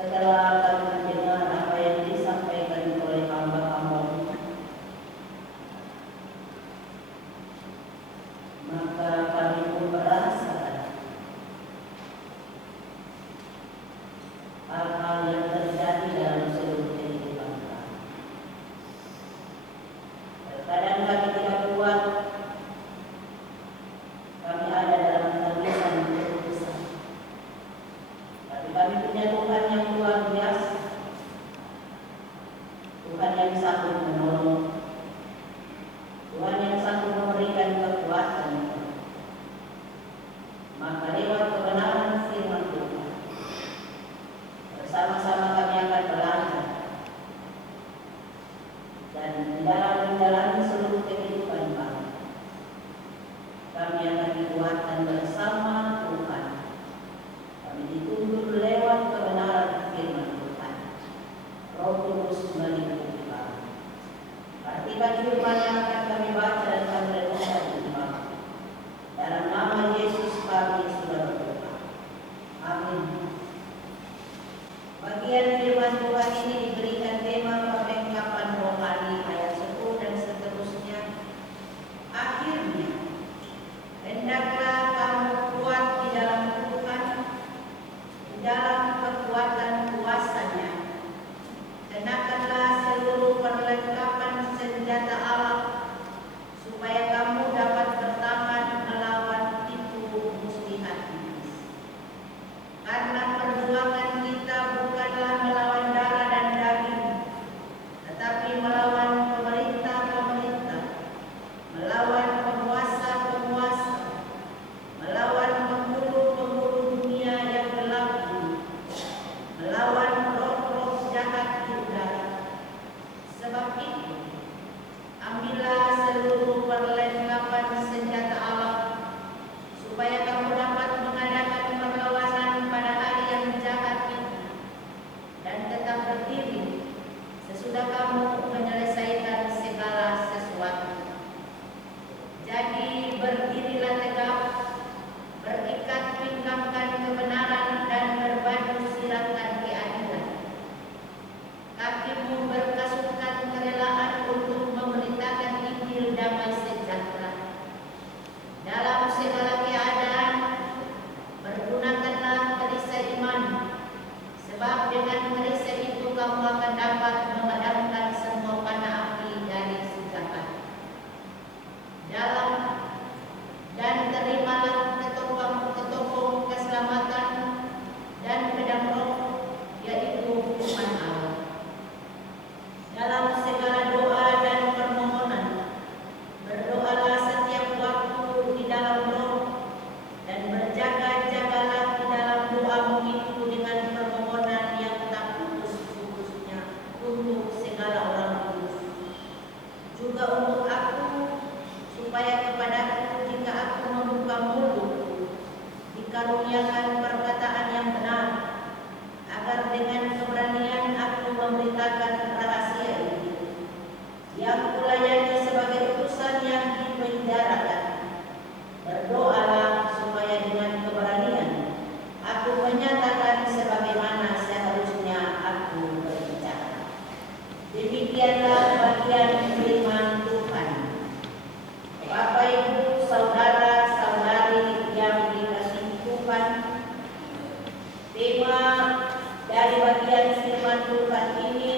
Setelah kami mendengar apa yang disampaikan oleh hamba-hamba-Mu, maka kami pun merasakan hal-hal yang terjadi dalam seluruh kehidupan kami. Terkadang kami tidak kuat, kami ada dalam tangisan keputusan. Tapi kami punya Tuhan yang luar biasa, Tuhan yang sanggup menolong, Tuhan yang sanggup memberikan kekuatan. Maka lewat kebenaran firman Tuhan, bersama-sama kami akan belajar dan di dalam menjalani seluruh kehidupan kami, kami akan dikuatkan bersama Tuhan. Kami dituntun lewat kebenaran firman Tuhan. Roh Kudus meliputi kami. Artikan firman yang akan kami baca dan kami renungkan ini. Dalam nama Yesus kami sudah berdoa. Amin. Bagian firman Tuhan ini diberikan tema perlengkapan rohani ayat 10 dan seterusnya. Akhirnya, hendaklah kamu kuat di dalam Tuhan, di dalam kekuatan kuasa-Nya. Kenakanlah seluruh perlengkapan senjata Allah, supaya kamu dapat bertahan melawan tipu muslihat iblis. Karena perjuangan kita bukanlah melawan darah dan daging, tetapi melawan pemerintah-pemerintah, melawan penguasa-penguasa, melawan penghulu-penghulu dunia yang gelap ini, melawan roh-roh jahat di udara. Sebab itu, ambillah seluruh perlengkapan senjata Allah, supaya kamu dapat mengadakan perlawanan pada hari yang jahat itu, dan tetap berdiri sesudah kamu menyelesaikan segala sesuatu. Jadi berdirilah tegap, berikat pinggangkan kebenaran dan berbaju sirahkan keadilan. Kakimu berkasutkan kerelaan untuk memberitakan Injil damai sejahtera. Dalam segala keadaan, pergunakanlah perisai iman, sebab dengan perisai itu kamu akan dapat memadamkan semua panah api dari si jahat. Dan terimalah ketopong keselamatan dan pedang roh, yaitu firman Allah. Dalam segala doa dan permohonan, berdoalah setiap waktu di dalam roh, dan berjaga-jagalah di dalam doamu itu dengan permohonan yang tak putus-putusnya untuk segala orang kudus. Juga untuk aku, supaya kepadaku jika aku membuka mulutku, dikaruniakan perkataan yang benar, agar dengan keberanian aku memberitakan rahasia ini, yang kulayani sebagai utusan yang dipenjarakan. Berdoalah supaya dengan keberanian aku menyatakan sebagaimana seharusnya aku berbicara. Demikianlah bagian firman Tuhan. Bapak, Ibu, saudara-saudari yang dikasihi Tuhan, tema dari bagian firman Tuhan ini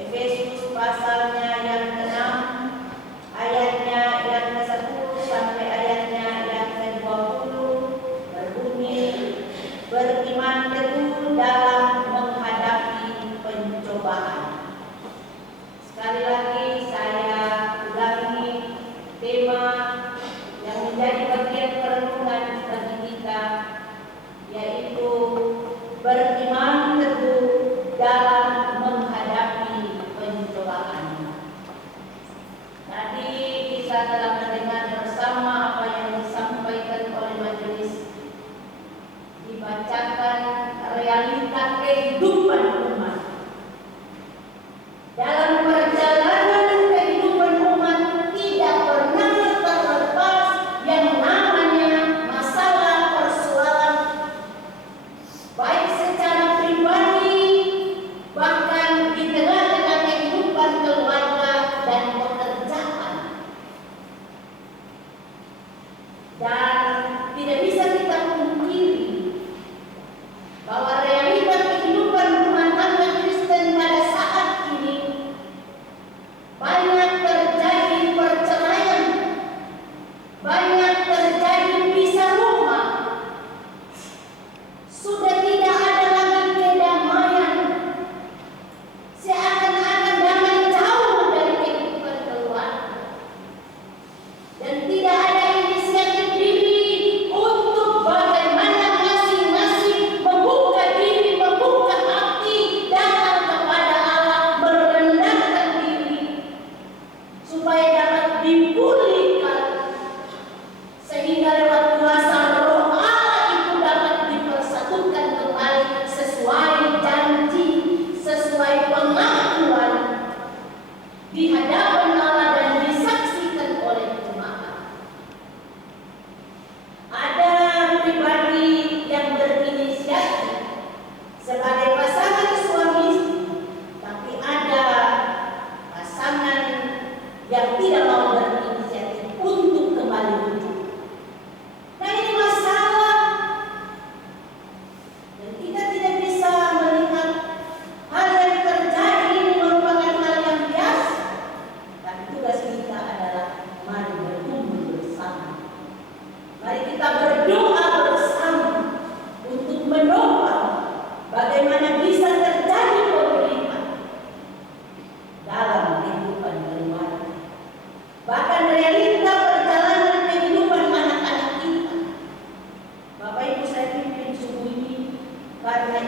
Efesus pasalnya yang ke-6, ayatnya yang ke-10 sampai ayatnya yang ke-20, berbunyi, beriman teguh dalam menghadapi pencobaan. Sekali lagi saya ulangi tema yang menjadi bagian perenungan bagi kita, yaitu beriman teguh dalam menghadapi pencobaan.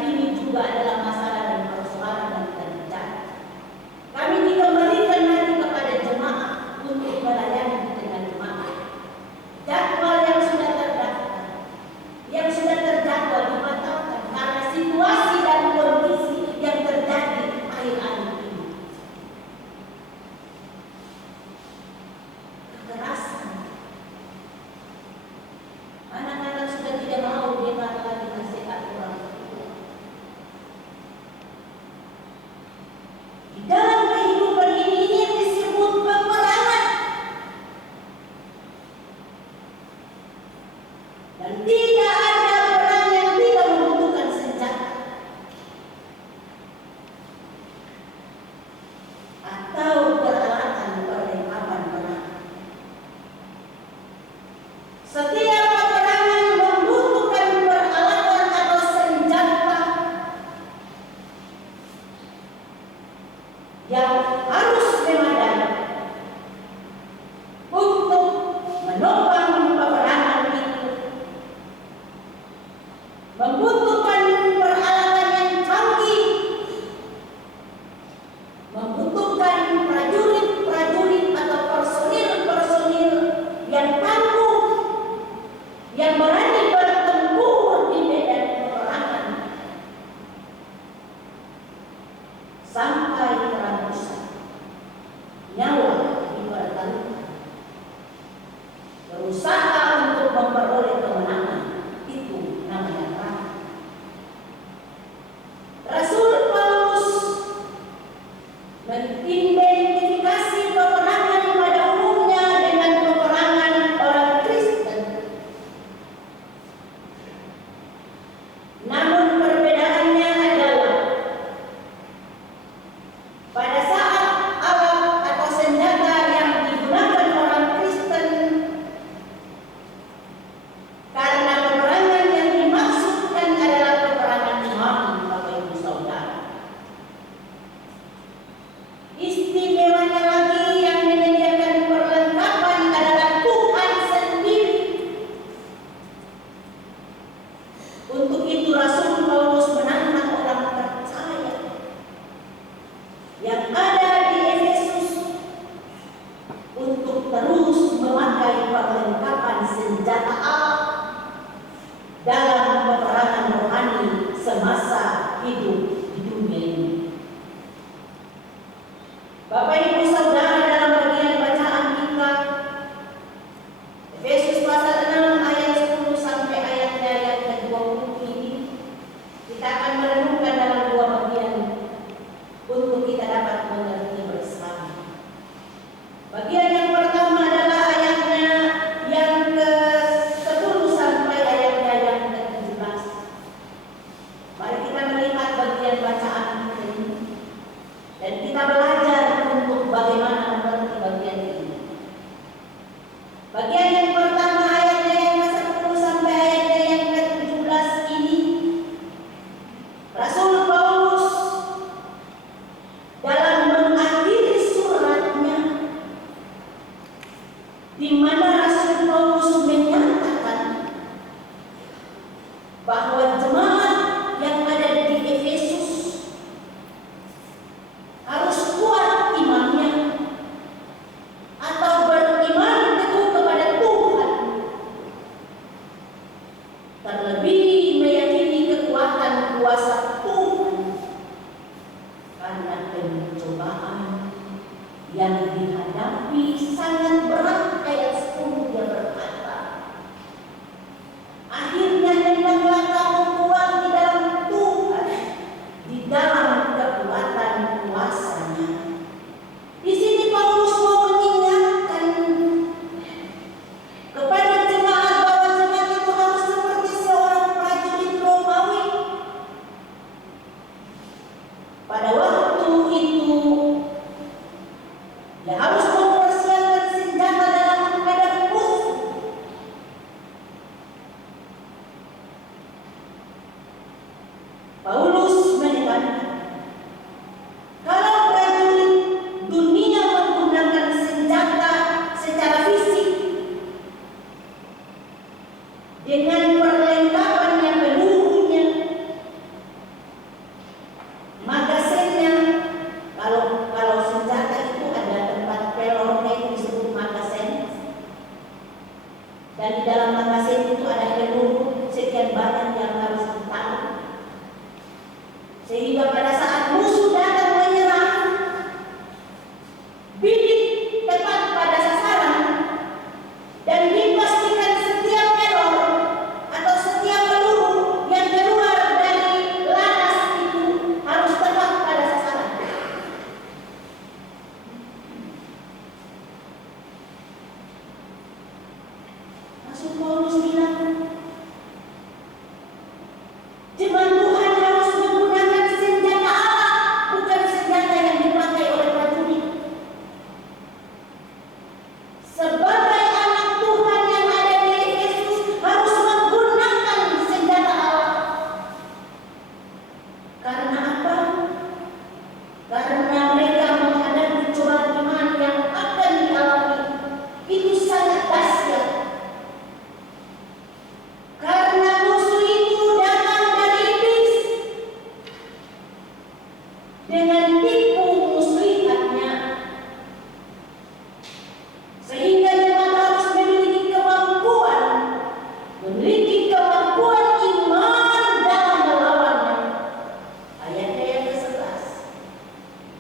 ini juga adalah masalah dan persoalan yang terjadi. Kami dikembalikan lagi kepada jemaah untuk melayani di tengah jemaah. Jadwal yang sudah terdaftar, yang sudah terjadwal dibatalkan karena situasi dan kondisi yang terjadi akhir-akhir ini. Kekerasan. Anak-anak sudah tidak mau dengar lagi nasihat orang tua. Di dalam kehidupan ini yang disebut peperangan. Dan tidak ada perang yang tidak membutuhkan senjata atau peralatan perlengkapan perang. Setiap peperangan membutuhkan peralatan atau senjata yang harus memadai untuk menopang peperangan itu. Membutuhkan peralatan yang canggih, membutuhkan prajurit-prajurit atau personil-personil yang tangguh, yang berani bertempur di medan peperangan sampai terabusan nyawa dipertaruhkan. Berusaha untuk memperoleh kemenangan, itu namanya perang. Rasul Paulus mengidentifikasi peperangan pada umumnya dengan peperangan orang Kristen. Namun perbedaannya adalah pada saat alat atau senjata yang digunakan orang Kristen, karena peperangan yang dimaksudkan adalah peperangan imam, Bapak Ibu Saudara. Istimewanya lagi yang menyediakan perlengkapan adalah Tuhan sendiri. Untuk itu Rasul Paulus menantang orang percaya yang ada di Efesus untuk terus memakai perlengkapan senjata Allah dalam peperangan rohani semasa hidup di dunia ini. Bapak Ibu Saudara, dalam bagian bacaan kita Efesus pasal 6 ayat 10 sampai ayatnya yang ke-20 ini, kita akan merenungkan dalam dua bagian untuk kita dapat mengerti bersama. Bagian yang pertama adalah ayatnya yang ke-10 sampai ayatnya yang ke-17. Mari kita melihat bagian bacaan ini dan kita belajar untuk bagaimana mengerti bagian ini. Bagian yang pertama ayatnya yang ke-10 sampai ayatnya yang ke-17 ini, Rasul Paulus dalam mengakhiri suratnya, di mana Rasul Paulus menyatakan bahwa jemaat yang ada di Efesus harus kuat imannya atau beriman teguh kepada Tuhan, terlebih meyakini kekuatan kuasa Tuhan karena pencobaan yang dihadapi sangat berat. Ayat 10 dia berkata, akhirnya hendaklah kamu kuat di dalam Tuhan, di dalam kekuatan kuasa-Nya. Di sini Paulus mau mengingatkan kepada jemaat bahwa jemaat itu harus seperti seorang prajurit Romawi. Pada waktu itu dia harus mempersiapkan senjata dalam menghadapi musuh. Paulus menekankan, kalau prajurit dunia menggunakan senjata secara fisik dengan perlengkapannya, pelurunya, Sehingga pada saat musuh datang menyerang, bidik tepat pada sasaran, dan dipastikan setiap teror atau setiap peluru yang keluar dari laras itu harus tepat pada sasaran. Rasul Paulus bilang, jemaat Tuhan harus menggunakan senjata Allah, bukan senjata yang dipakai oleh prajurit. Sebagai anak Tuhan yang ada di Yesus harus menggunakan senjata Allah. Karena apa? Karena mereka menghadapi cobaan iman yang akan dialami. Itu sangat dahsyat. Karena musuh itu datang dari iblis dengan tipu muslihatnya, sehingga jemaat harus memiliki kemampuan iman dalam melawannya. Ayatnya yang ke-11.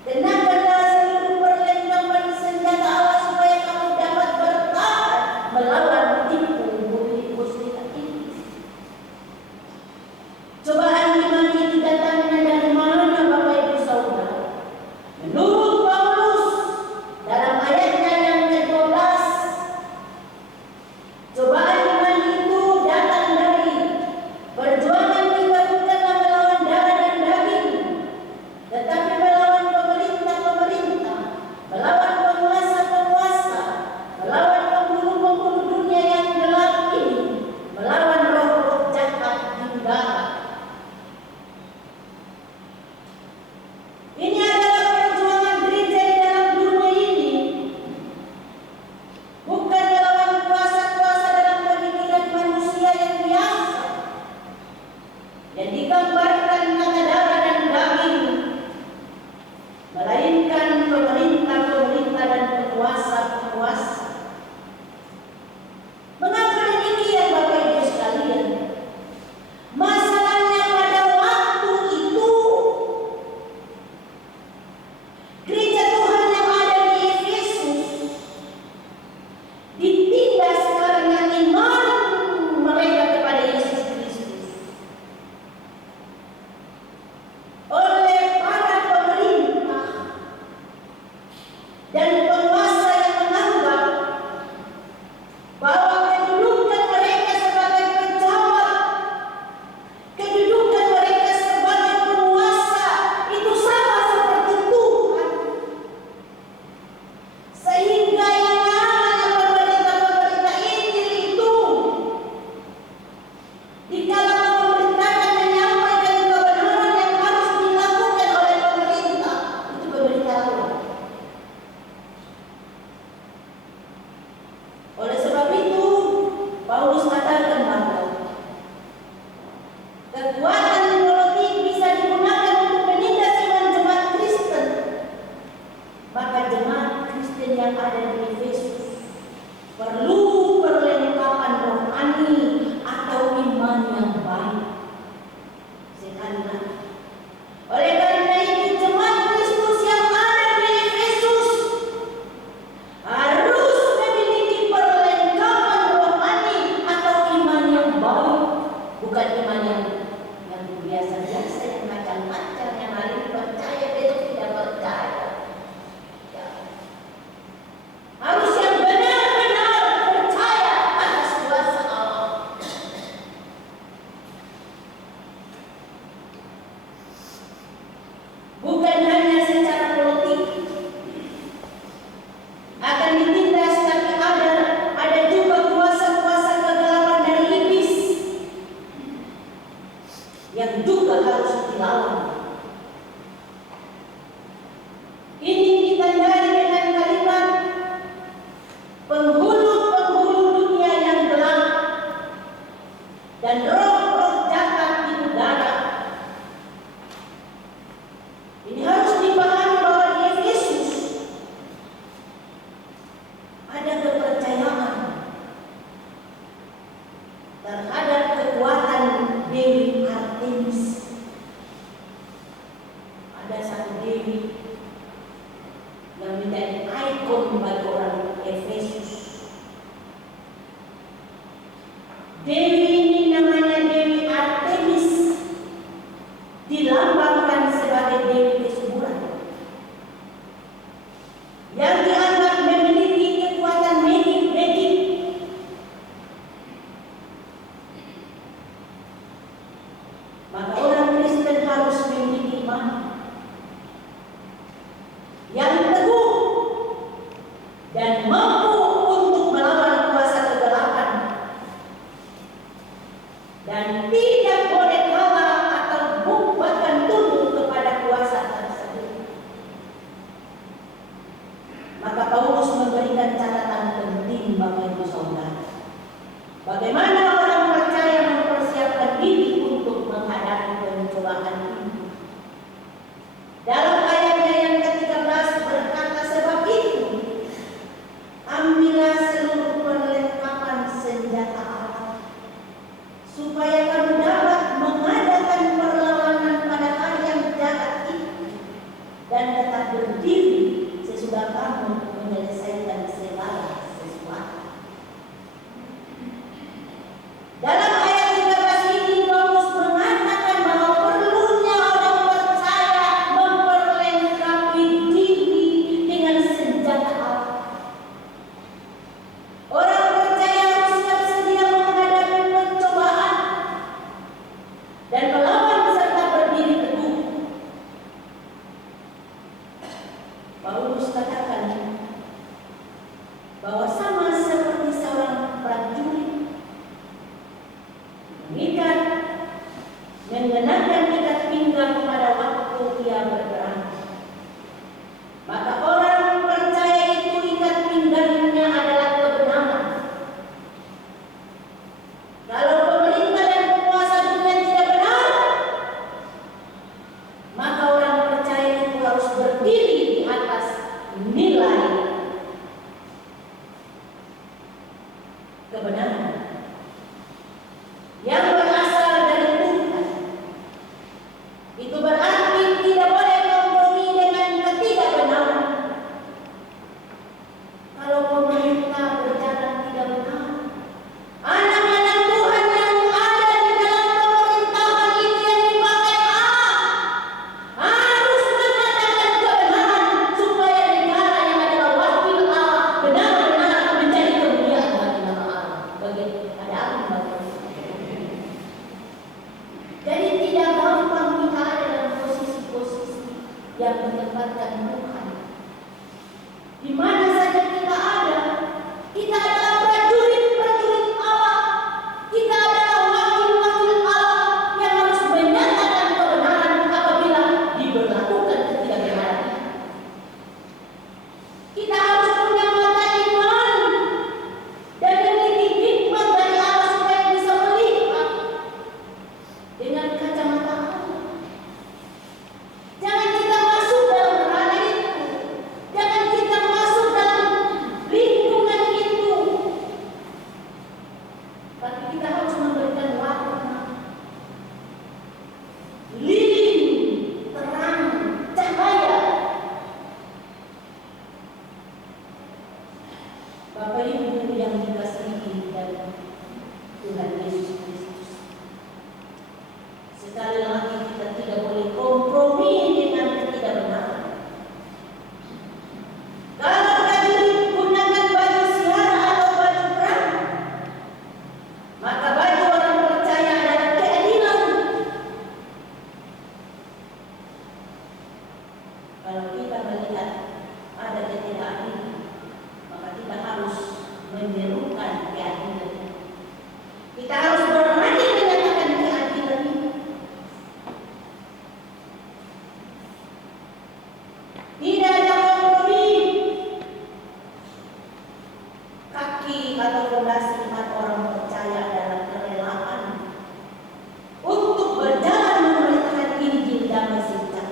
Kenakanlah seluruh perlengkapan senjata Allah supaya kamu dapat bertahan melawan tipu muslihat iblis. Cobaan iman itu datangnya dari mana, Bapak Ibu Saudara? Menurut Paulus dalam ayatnya yang ke-12, cobaan iman itu datang dari perjuangan kita bukanlah melawan darah dan daging, tetapi melawan pemerintah-pemerintah, melawan penguasa-penguasa, melawan penghulu-penghulu dunia yang gelap ini, melawan roh-roh jahat di udara. Ini adalah perjuangan gereja di dalam dunia ini, bukan melawan kuasa-kuasa dalam pemikiran manusia yang biasa, yang digambarkan kata darah dan daging, melainkan pemerintah-pemerintah dan penguasa-penguasa. Mengapa demikian, Bapak Ibu sekalian? Masalahnya pada waktu itu gereja Tuhan yang ada di Efesus ditindas karena iman mereka kepada Yesus Kristus oleh para pemerintah dan penguasa yang menganggap bahwa kedudukan mereka sebagai pejabat, kedudukan mereka sebagai penguasa itu sama seperti Tuhan. Sehingga yang namanya pemerintah-pemerintah Injil itu, dikala pemerintahan menyampaikan kebenaran yang harus dilakukan oleh pemerintah, itu pemberitahuan. Oleh sebab itu, Paulus katakan bahwa kekuatan politik bisa digunakan untuk menindas iman jemaat Kristen. Maka jemaat Kristen yang ada di Efesus perlu perlengkapan rohani atau iman yang baik. Sekali lagi, oleh karena itu jemaat Kristus yang ada di Efesus harus memiliki perlengkapan rohani atau iman yang baik, bukan iman yang biasa-biasa, yang macam-macam, yang hari ini percaya besok tidak percaya. Ya. Harus yang benar-benar percaya atas kuasa Allah. Bukan hanya secara politik akan ditindas, tapi ada juga kuasa-kuasa kegelapan dari iblis yang juga harus dilawan. Ini ditandai dengan kalimat penghulu-penghulu dunia yang gelap dan roh-roh jahat di udara. Ini ada satu dewi yang menjadi ikon bagi orang Efesus. Dewi ini namanya Dewi Artemis, dilambangkan sebagai dewi kesuburan yang dianggap memiliki kekuatan magic. Maka orang Kristen harus memiliki iman yang teguh dan mampu untuk melawan kuasa kegelapan, dan tidak boleh kalah atau bahkan tunduk kepada kuasa tersebut. Maka Paulus memberikan catatan penting Bapak Ibu Saudara, bagaimana orang percaya mempersiapkan diri untuk menghadapi pencobaan ini. Dalam ayatnya yang ke-13 berkata, sebab itu ambillah seluruh perlengkapan senjata Allah, supaya kamu dapat mengadakan perlawanan pada hari yang jahat itu, dan tetap berdiri sesudah kamu menyelesaikan segala sesuatu. Dalam ayat 13 ini Paulus mengatakan bahwa perlunya orang percaya memperlengkapi diri dengan senjata Allah. Orang percaya harus siap sedia menghadapi pencobaan dan melawan serta berdiri teguh. Paulus katakan bahwa sama seperti seorang prajurit mengikat, mengenakan ikat pinggang pada waktu ia berperang, maka orang percaya itu ikat pinggangnya adalah kebenaran. Kalau pemerintah dan penguasa dunia tidak benar, maka orang percaya itu harus berdiri di atas nilai kebenaran yang berasal dari Tuhan. Itu berarti tidak boleh kompromi dengan ketidakbenaran. Kalau pemerintah berjalan tidak benar, anak-anak Tuhan yang ada di dalam pemerintahan itu yang dipakai harus mengatakan kebenaran, supaya negara yang adalah wakil Allah benar-benar menjadi kemuliaan bagi nama Allah. Bagi ada apa bagi? Jadi tidak gampang kita ada dalam posisi-posisi yang menempatkan Tuhan. Di mana saja kita ada, kita adalah prajurit-prajurit Allah. Kita adalah wakil-wakil Allah yang harus menyatakan kebenaran apabila diberlakukan ketidakbenaran. Kita harus punya mata iman dan memiliki hikmat dari Allah supaya bisa melihat dengan kacamata Allah. Jangan kita masuk dalam ranah itu, jangan kita masuk dalam lingkungan itu, tapi kita harus memberikan warna, lilin, terang, cahaya. Bapak Ibu yang dikasihi dan Tuhan Yesus Kristus, sekali lagi kita tidak boleh kompromi dengan ketidakbenaran. Kalau prajurit gunakan baju siara atau baju perang, maka baju orang percaya adalah keadilan. Kalau kita melihat ada ketidakadilan, maka kita harus menyerukan keadilan. Kita harus berani menyatakan keadilan ini. Tidak ada kompromi. Kaki atau fondasi iman orang percaya adalah kerelaan untuk berjalan memberitakan Injil damai sejahtera.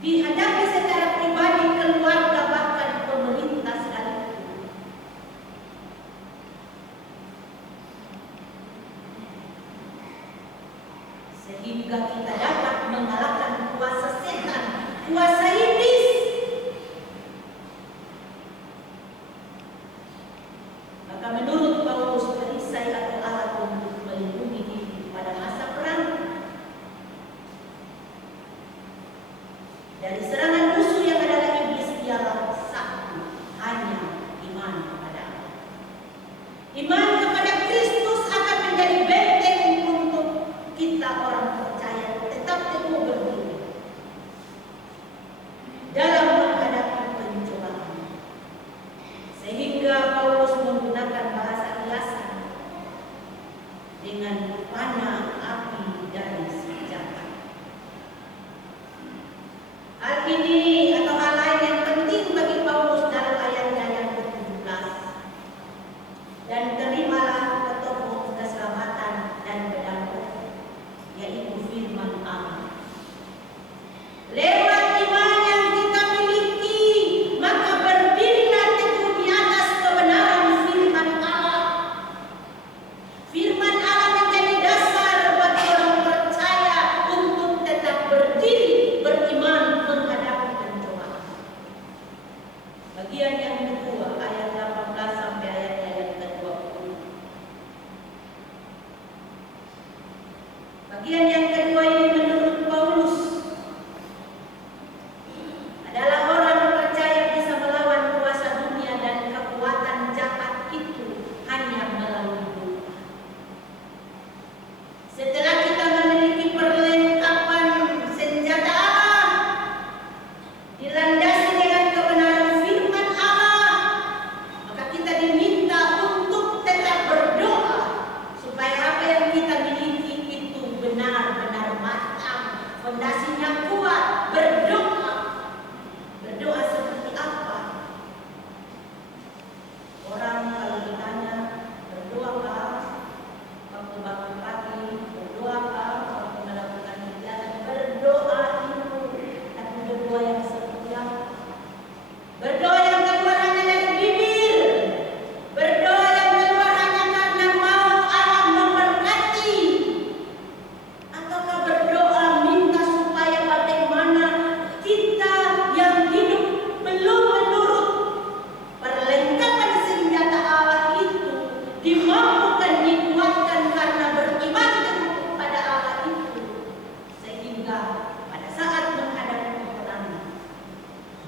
dihadapi secara pribadi, keluarga, bahkan pemerintah sekalipun. Sehingga kita dapat mengalahkan kuasa setan, kuasa iblis. Maka menurut Paulus, perisai atau alat untuk melindungi diri pada masa perang dari serangan musuh yang adalah iblis ialah satu, hanya iman kepada Allah. Iman kepada Kristus akan menjadi benteng untuk kita orang percaya tetap teguh berdiri dalam menghadapi pencobaan. Sehingga Paulus menggunakan bahasa kiasan dengan panah api dari senjata. Hal ini atau hal lain yang penting bagi Paulus dalam ayatnya yang ke-17. Dan terimalah ketopong keselamatan dan pedang roh, yaitu firman Allah. Lewat iman yang kita miliki, maka berdirilah teguh di atas kebenaran firman Allah. Firman Allah menjadi dasar bagi orang percaya untuk tetap berdiri, beriman menghadapi pencobaan. Bagian yang kedua, ayat 18 sampai ayat yang ke-20. Bagian yang kedua ini menurut Paulus adalah orang percaya bisa melawan kuasa dunia dan kekuatan jahat itu hanya melalui doa. Setelah kita memiliki perlengkapan senjata Allah, dilandasi dengan kebenaran firman Allah, maka kita diminta untuk tetap berdoa supaya apa yang kita miliki itu benar-benar matang, fondasinya kuat. Berdoa seperti apa? Orang kalau ditanya berdoakah waktu bangun pagi, berdoakah waktu melakukan kegiatan, berdoa itu, tapi berdoa yang seperti apa? Berdoa yang keluar hanya dari bibir, berdoa yang keluar hanya karena mau Allah memberkati, ataukah berdoa minta supaya bagaimana kita yang hidup belum menurut perlengkapan senjata Allah itu dimampukan, dikuatkan karena beriman teguh kepada Allah itu, sehingga pada saat menghadapi peperangan,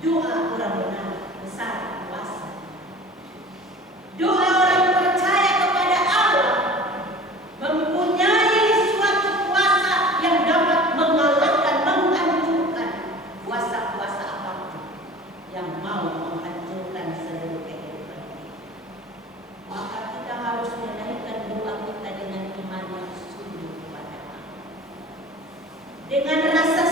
doa orang benar besar kuasa. Doa orang percaya kepada Allah mempunyai suatu kuasa yang dapat mengalahkan, menghancurkan kuasa-kuasa apapun yang mau menghancurkan seluruh kehidupan kita. Maka kita harus menaikkan doa kita dengan iman yang sungguh kepada Allah, dengan rasa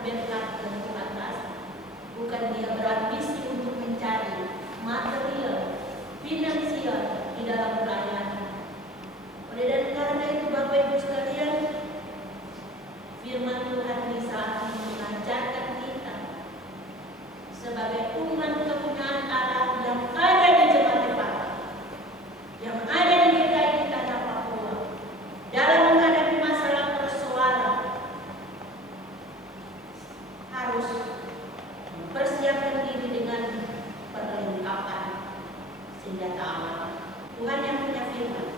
berkat dari atas, bukan dia berambisi untuk mencari material, finansial di dalam pelayanan. Oleh dan karena itu Bapak Ibu sekalian, firman Tuhan di saat ini mengajarkan kita sebagai umat kepunyaan Allah yang ada di Jemaat Batak, yang ada di DKI Tanah Papua, dalam menghadapi masalah persoalan harus mempersiapkan diri dengan perlengkapan senjata aman. Tuhan yang punya firman